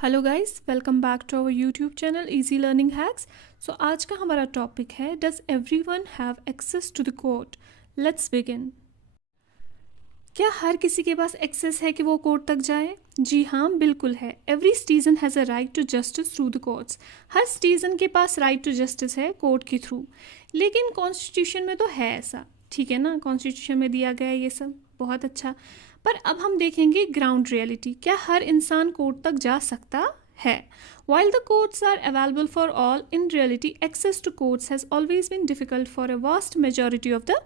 Hello guys, welcome back to our YouTube channel easy learning hacks. So आज का हमारा topic है does everyone have access to the court. Let's begin. क्या हर किसी के पास एक्सेस है कि वो कोर्ट तक जाए? जी हाँ, बिल्कुल है। Every citizen has a right to justice through the courts. हर सिटीजन के पास राइट टू जस्टिस है कोर्ट के थ्रू। लेकिन कॉन्स्टिट्यूशन में तो है ऐसा, ठीक है ना, कॉन्स्टिट्यूशन में दिया गया है ये सब, बहुत अच्छा। पर अब हम देखेंगे ग्राउंड रियलिटी। क्या हर इंसान कोर्ट तक जा सकता है? While the courts are available for all, in reality, access to courts has always been difficult for a vast majority of the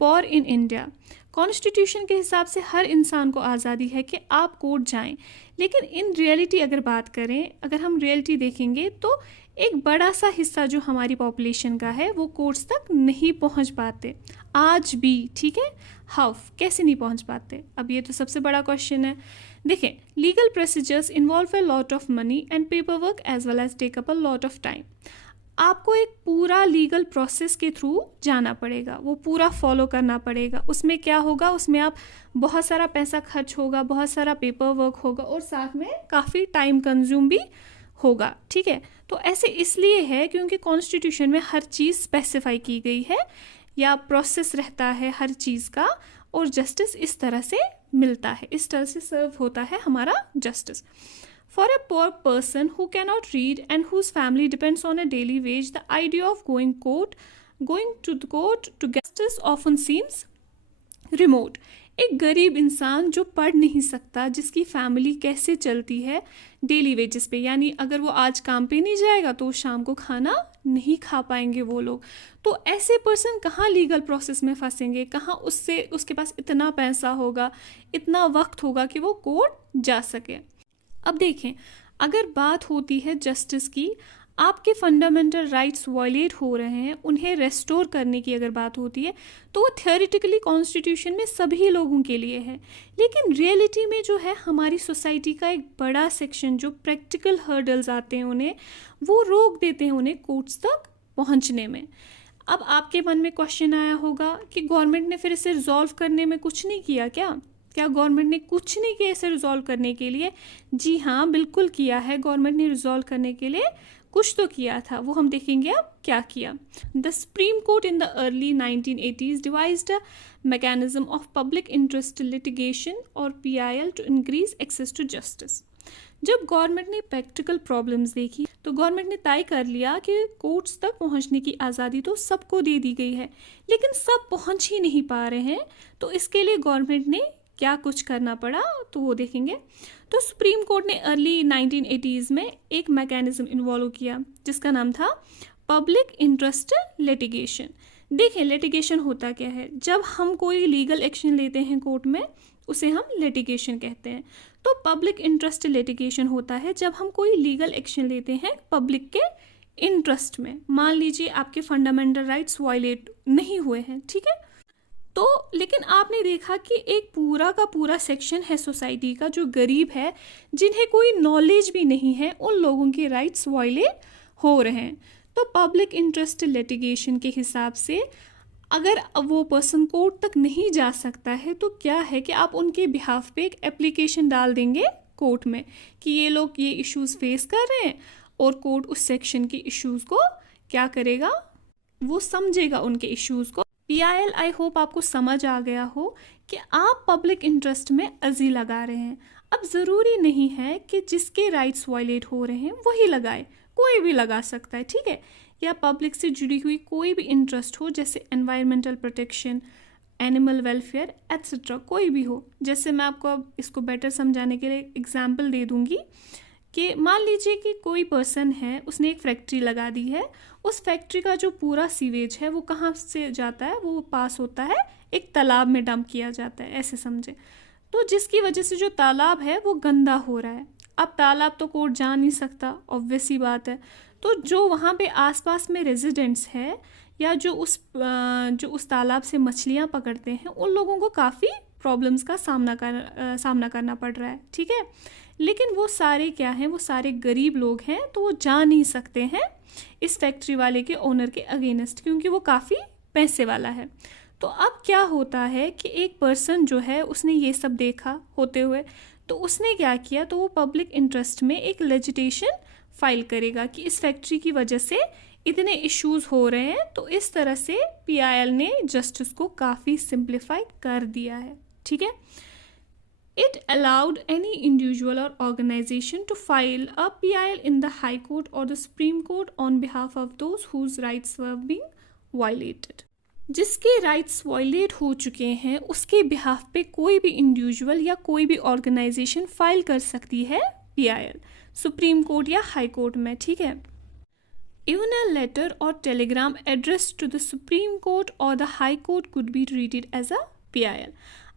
poor in India. Constitution के हिसाब से हर इंसान को आज़ादी है कि आप कोर्ट जाएं, लेकिन इन रियलिटी अगर बात करें, अगर हम रियलिटी देखेंगे तो एक बड़ा सा हिस्सा जो हमारी पॉपुलेशन का है वो कोर्ट्स तक नहीं पहुंच पाते आज भी, ठीक है। हाउ, कैसे नहीं पहुंच पाते? अब ये तो सबसे बड़ा क्वेश्चन है। देखें, legal procedures involve a lot of money and paper work as well as take up a lot of time. आपको एक पूरा लीगल प्रोसेस के थ्रू जाना पड़ेगा, वो पूरा फॉलो करना पड़ेगा। उसमें क्या होगा, उसमें आप बहुत सारा पैसा खर्च होगा, बहुत सारा पेपर वर्क होगा और साथ में काफ़ी टाइम कंज्यूम भी होगा, ठीक है। तो ऐसे इसलिए है क्योंकि कॉन्स्टिट्यूशन में हर चीज़ स्पेसिफाई की गई है या प्रोसेस रहता है हर चीज़ का, और जस्टिस इस तरह से मिलता है, इस तरह से सर्व होता है हमारा justice. For a poor person who cannot read and whose family depends on a daily wage, the idea of going to the court to get justice often seems remote. एक गरीब इंसान जो पढ़ नहीं सकता, जिसकी फैमिली कैसे चलती है डेली वेजेस पे, यानी अगर वो आज काम पे नहीं जाएगा तो शाम को खाना नहीं खा पाएंगे वो लोग। तो ऐसे पर्सन कहाँ लीगल प्रोसेस में फंसेंगे, कहाँ उसके पास इतना पैसा होगा, इतना वक्त होगा कि वो कोर्ट जा सके। अब देखें, अगर बात होती है जस्टिस की, आपके फंडामेंटल राइट्स वायलेट हो रहे हैं, उन्हें रेस्टोर करने की अगर बात होती है तो वो थियोरेटिकली कॉन्स्टिट्यूशन में सभी लोगों के लिए है, लेकिन रियलिटी में जो है हमारी सोसाइटी का एक बड़ा सेक्शन जो प्रैक्टिकल हर्डल्स आते हैं उन्हें वो रोक देते हैं उन्हें कोर्ट्स तक पहुंचने में। अब आपके मन में क्वेश्चन आया होगा कि गवर्नमेंट ने फिर इसे रिजॉल्व करने में कुछ नहीं किया क्या गवर्नमेंट ने कुछ नहीं किया इसे रिजॉल्व करने के लिए? जी हाँ, बिल्कुल किया है। गवर्नमेंट ने रिजॉल्व करने के लिए कुछ तो किया था, वो हम देखेंगे अब क्या किया। The supreme court in the early 1980s devised a mechanism of public interest litigation और PIL to increase access to justice। जब गवर्नमेंट ने प्रैक्टिकल प्रॉब्लम्स देखी तो गवर्नमेंट ने तय कर लिया कि कोर्ट्स तक पहुंचने की आज़ादी तो सबको दे दी गई है, लेकिन सब पहुंच ही नहीं पा रहे हैं। तो इसके लिए गवर्नमेंट ने क्या कुछ करना पड़ा तो वो देखेंगे। तो सुप्रीम कोर्ट ने अर्ली 1980s में एक मैकेनिज्म इन्वॉल्व किया जिसका नाम था पब्लिक इंटरेस्ट लिटिगेशन। देखें, लिटिगेशन होता क्या है? जब हम कोई लीगल एक्शन लेते हैं कोर्ट में उसे हम लिटिगेशन कहते हैं। तो पब्लिक इंटरेस्ट लिटिगेशन होता है जब हम कोई लीगल एक्शन लेते हैं पब्लिक के इंटरेस्ट में। मान लीजिए आपके फंडामेंटल राइट्स वायलेट नहीं हुए हैं, ठीक है, तो लेकिन आपने देखा कि एक पूरा का पूरा सेक्शन है सोसाइटी का जो गरीब है, जिन्हें कोई नॉलेज भी नहीं है, उन लोगों के राइट्स वायलेट हो रहे हैं। तो पब्लिक इंटरेस्ट लिटिगेशन के हिसाब से अगर वो पर्सन कोर्ट तक नहीं जा सकता है तो क्या है कि आप उनके बिहाफ पे एक एप्लीकेशन डाल देंगे कोर्ट में कि ये लोग ये इश्यूज़ फेस कर रहे हैं, और कोर्ट उस सेक्शन के इश्यूज़ को क्या करेगा, वो समझेगा उनके इश्यूज़ को। PIL आई होप आपको समझ आ गया हो कि आप पब्लिक इंटरेस्ट में अर्जी लगा रहे हैं। अब ज़रूरी नहीं है कि जिसके राइट्स वायलेट हो रहे हैं वही लगाए, कोई भी लगा सकता है, ठीक है। या पब्लिक से जुड़ी हुई कोई भी इंटरेस्ट हो, जैसे environmental protection, animal welfare etcetera, कोई भी हो। जैसे मैं आपको अब इसको बेटर समझाने के लिए एग्जाम्पल दे दूँगी कि मान लीजिए कि कोई पर्सन है, उसने एक फैक्ट्री लगा दी है, उस फैक्ट्री का जो पूरा सीवेज है वो कहाँ से जाता है, वो पास होता है एक तालाब में डंप किया जाता है, ऐसे समझे। तो जिसकी वजह से जो तालाब है वो गंदा हो रहा है। अब तालाब तो कोर्ट जा नहीं सकता, ऑब्वियस सी बात है। तो जो वहाँ पे आसपास में रेजिडेंट्स है या जो उस तालाब से मछलियाँ पकड़ते हैं, उन लोगों को काफ़ी प्रॉब्लम्स का सामना करना पड़ रहा है, ठीक है। लेकिन वो सारे क्या हैं, वो सारे गरीब लोग हैं, तो वो जा नहीं सकते हैं इस फैक्ट्री वाले के ओनर के अगेंस्ट, क्योंकि वो काफ़ी पैसे वाला है। तो अब क्या होता है कि एक पर्सन जो है उसने ये सब देखा होते हुए, तो उसने क्या किया, तो वो पब्लिक इंटरेस्ट में एक लेजिस्लेशन फाइल करेगा कि इस फैक्ट्री की वजह से इतने इश्यूज हो रहे हैं। तो इस तरह से पीआईएल ने जस्टिस को काफ़ी सिंप्लीफाई कर दिया है, ठीक है। It allowed any individual or organization to file a PIL in the High Court or the Supreme Court on behalf of those whose rights were being violated. जिसके राइट्स वायलेट हो चुके हैं उसके बिहाफ पे कोई भी इंडिविजुअल या कोई भी ऑर्गेनाइजेशन फाइल कर सकती है पीआईएल सुप्रीम कोर्ट या हाई कोर्ट में, ठीक है। Even a letter or telegram addressed to the Supreme Court or the High Court could be treated as a PIL.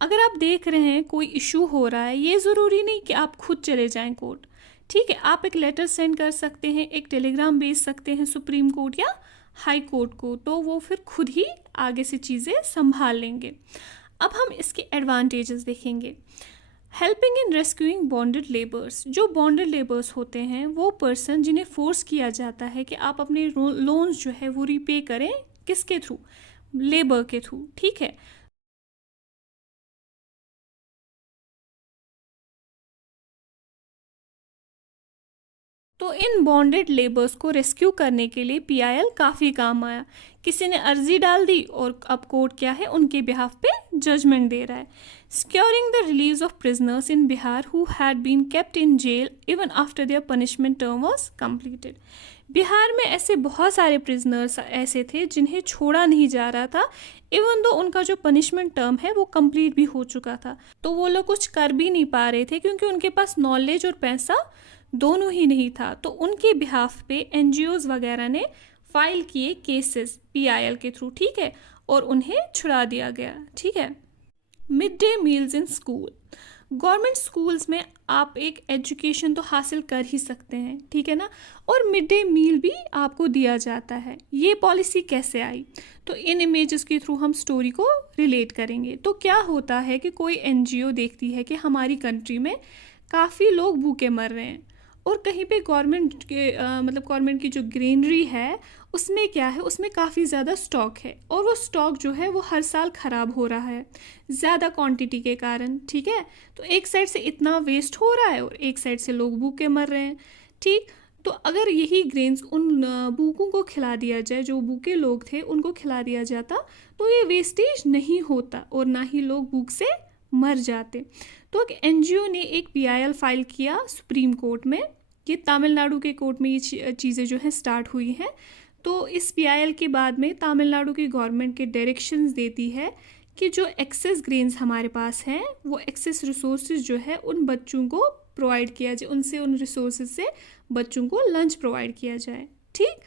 अगर आप देख रहे हैं कोई इशू हो रहा है, ये ज़रूरी नहीं कि आप खुद चले जाएं कोर्ट, ठीक है। आप एक लेटर सेंड कर सकते हैं, एक टेलीग्राम भेज सकते हैं सुप्रीम कोर्ट या हाई कोर्ट को, तो वो फिर खुद ही आगे से चीज़ें संभाल लेंगे। अब हम इसके एडवांटेजेस देखेंगे। Helping in rescuing bonded labours. जो बॉन्डेड लेबर्स होते हैं वो पर्सन जिन्हें फोर्स किया जाता है कि आप अपने लोन्स जो है वो रीपे करें, किसके थ्रू, लेबर के थ्रू, ठीक है। तो इन बॉन्डेड लेबर्स को रेस्क्यू करने के लिए पीआईएल काफ़ी काम आया। किसी ने अर्जी डाल दी और अब कोर्ट क्या है, उनके बिहाफ पे जजमेंट दे रहा है। Securing the release of prisoners in Bihar who had been kept in jail even after their punishment term was completed. Bihar में ऐसे बहुत सारे प्रिजनर्स ऐसे थे जिन्हें छोड़ा नहीं जा रहा था, इवन दो उनका जो पनिशमेंट टर्म है वो कंप्लीट भी हो चुका था। तो वो लोग कुछ कर भी नहीं पा रहे थे क्योंकि उनके पास नॉलेज और पैसा दोनों ही नहीं था। तो उनके बिहाफ पे एनजीओज वगैरह ने फाइल किए केसेस पीआईएल के थ्रू, ठीक है, और उन्हें छुड़ा दिया गया, ठीक है। Mid day meals in school. Government schools में आप एक एजुकेशन तो हासिल कर ही सकते हैं, ठीक है ना, और मिड डे मील भी आपको दिया जाता है। ये पॉलिसी कैसे आई, तो इन इमेजेस के थ्रू हम स्टोरी को रिलेट करेंगे। तो क्या होता है कि कोई एनजीओ देखती है कि हमारी कंट्री में काफ़ी लोग भूखे मर रहे हैं और कहीं पे गवर्नमेंट के मतलब गवर्नमेंट की जो ग्रेनरी है उसमें क्या है, उसमें काफ़ी ज़्यादा स्टॉक है और वो स्टॉक जो है वो हर साल ख़राब हो रहा है ज़्यादा क्वांटिटी के कारण, ठीक है। तो एक साइड से इतना वेस्ट हो रहा है और एक साइड से लोग भूखे मर रहे हैं, ठीक। तो अगर यही ग्रेन्स उन भूखों को खिला दिया जाए, जो भूखे लोग थे उनको खिला दिया जाता, तो ये वेस्टेज नहीं होता और ना ही लोग भूख से मर जाते। तो एक एनजीओ ने एक पीआईएल फाइल किया सुप्रीम कोर्ट में। ये तमिलनाडु के कोर्ट में ये चीज़ें जो है स्टार्ट हुई हैं। तो इस पीआईएल के बाद में तमिलनाडु की गवर्नमेंट के डायरेक्शंस देती है कि जो एक्सेस ग्रेन्स हमारे पास हैं वो एक्सेस रिसोर्सेज जो है उन बच्चों को प्रोवाइड किया जाए, उनसे उन रिसोर्सेज से बच्चों को लंच प्रोवाइड किया जाए, ठीक।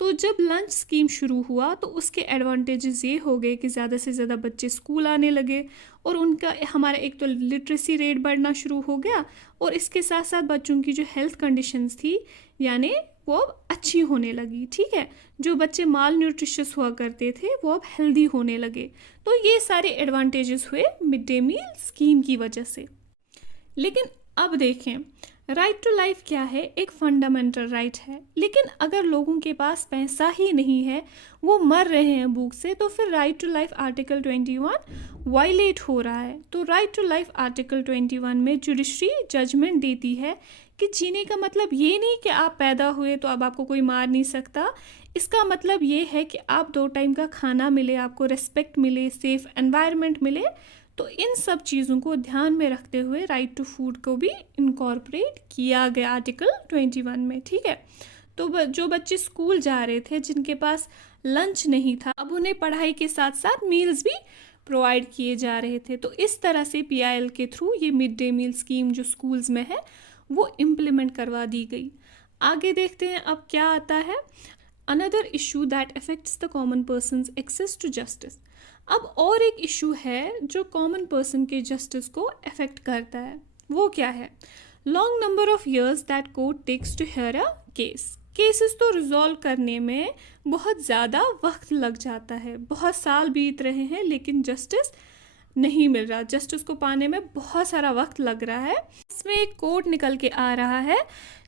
तो जब लंच स्कीम शुरू हुआ तो उसके एडवांटेजेस ये हो गए कि ज़्यादा से ज़्यादा बच्चे स्कूल आने लगे और उनका हमारा एक तो लिटरेसी रेट बढ़ना शुरू हो गया और इसके साथ साथ बच्चों की जो हेल्थ कंडीशंस थी यानी वो अब अच्छी होने लगी, ठीक है। जो बच्चे माल न्यूट्रिशियस हुआ करते थे वो अब हेल्दी होने लगे। तो ये सारे एडवांटेजेस हुए मिड डे मील स्कीम की वजह से। लेकिन अब देखें, राइट टू लाइफ क्या है, एक फंडामेंटल राइट है, लेकिन अगर लोगों के पास पैसा ही नहीं है, वो मर रहे हैं भूख से, तो फिर right to life article 21 violate हो रहा है। तो राइट टू लाइफ आर्टिकल 21 में जुडिशरी जजमेंट देती है कि जीने का मतलब ये नहीं कि आप पैदा हुए तो अब आपको कोई मार नहीं सकता। इसका मतलब ये है कि आप 2 टाइम का खाना मिले, आपको रेस्पेक्ट मिले, सेफ एनवायरनमेंट मिले। तो इन सब चीज़ों को ध्यान में रखते हुए राइट टू फूड को भी इनकॉर्पोरेट किया गया आर्टिकल 21 में, ठीक है। तो जो बच्चे स्कूल जा रहे थे जिनके पास लंच नहीं था, अब उन्हें पढ़ाई के साथ साथ मील्स भी प्रोवाइड किए जा रहे थे। तो इस तरह से पीआईएल के थ्रू ये मिड डे मील स्कीम जो स्कूल्स में है वो इम्प्लीमेंट करवा दी गई। आगे देखते हैं अब क्या आता है। Another issue that affects the common person's access to justice. अब और एक इशू है जो कॉमन पर्सन के जस्टिस को अफेक्ट करता है, वो क्या है, long number of years that court takes to hear a case. Cases तो रिजॉल्व करने में बहुत ज़्यादा वक्त लग जाता है, बहुत साल बीत रहे हैं लेकिन जस्टिस नहीं मिल रहा, जस्टिस को पाने में बहुत सारा वक्त लग रहा है। इसमें एक कोड निकल के आ रहा है,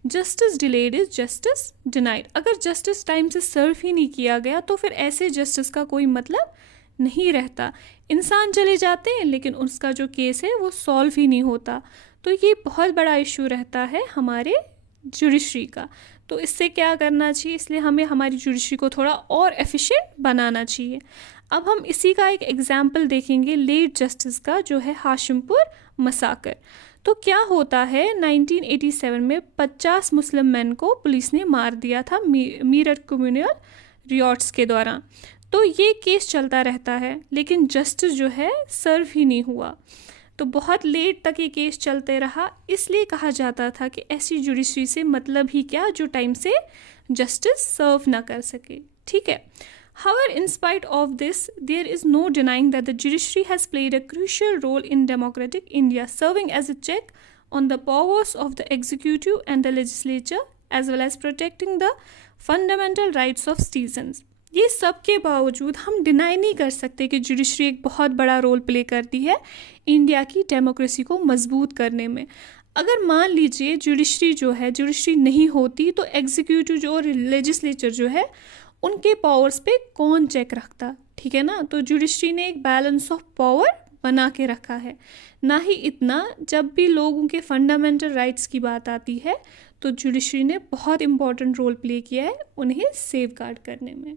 justice delayed is justice denied. अगर जस्टिस टाइम से सर्व ही नहीं किया गया तो फिर ऐसे जस्टिस का कोई मतलब नहीं रहता। इंसान चले जाते हैं लेकिन उसका जो केस है वो सॉल्व ही नहीं होता। तो ये बहुत बड़ा इशू रहता है हमारे जुडिशरी का। तो इससे क्या करना चाहिए, इसलिए हमें हमारी जुडिशरी को थोड़ा और एफिशिएंट बनाना चाहिए। अब हम इसी का एक एग्जाम्पल देखेंगे लेट जस्टिस का, जो है हाशिमपुर मसाकर। तो क्या होता है, 1987 में 50 मुस्लिम मैन को पुलिस ने मार दिया था मीरठ कम्युनल रियॉट्स के दौरान। तो ये केस चलता रहता है, लेकिन जस्टिस जो है सर्व ही नहीं हुआ। तो बहुत लेट तक ये केस चलते रहा, इसलिए कहा जाता था कि ऐसी जुडिशरी से मतलब ही क्या जो टाइम से जस्टिस सर्व ना कर सके। ठीक है। However, in spite of this, there is no denying that the judiciary has played a crucial role in democratic India, serving as a check on the powers of the executive and the legislature, as well as protecting the fundamental rights of citizens. ये सब के बावजूद हम deny नहीं कर सकते कि judiciary एक बहुत बड़ा रोल प्ले करती है इंडिया की डेमोक्रेसी को मजबूत करने में। अगर मान लीजिए जुडिशरी नहीं होती, तो एग्जीक्यूटिव जो और लेजिस्लेचर जो है उनके पावर्स पे कौन चेक रखता, ठीक है ना। तो जुडिशरी ने एक बैलेंस ऑफ पावर बना के रखा है। ना ही इतना, जब भी लोगों के फंडामेंटल राइट्स की बात आती है तो जुडिशरी ने बहुत इम्पोर्टेंट रोल प्ले किया है उन्हें सेफगार्ड करने में।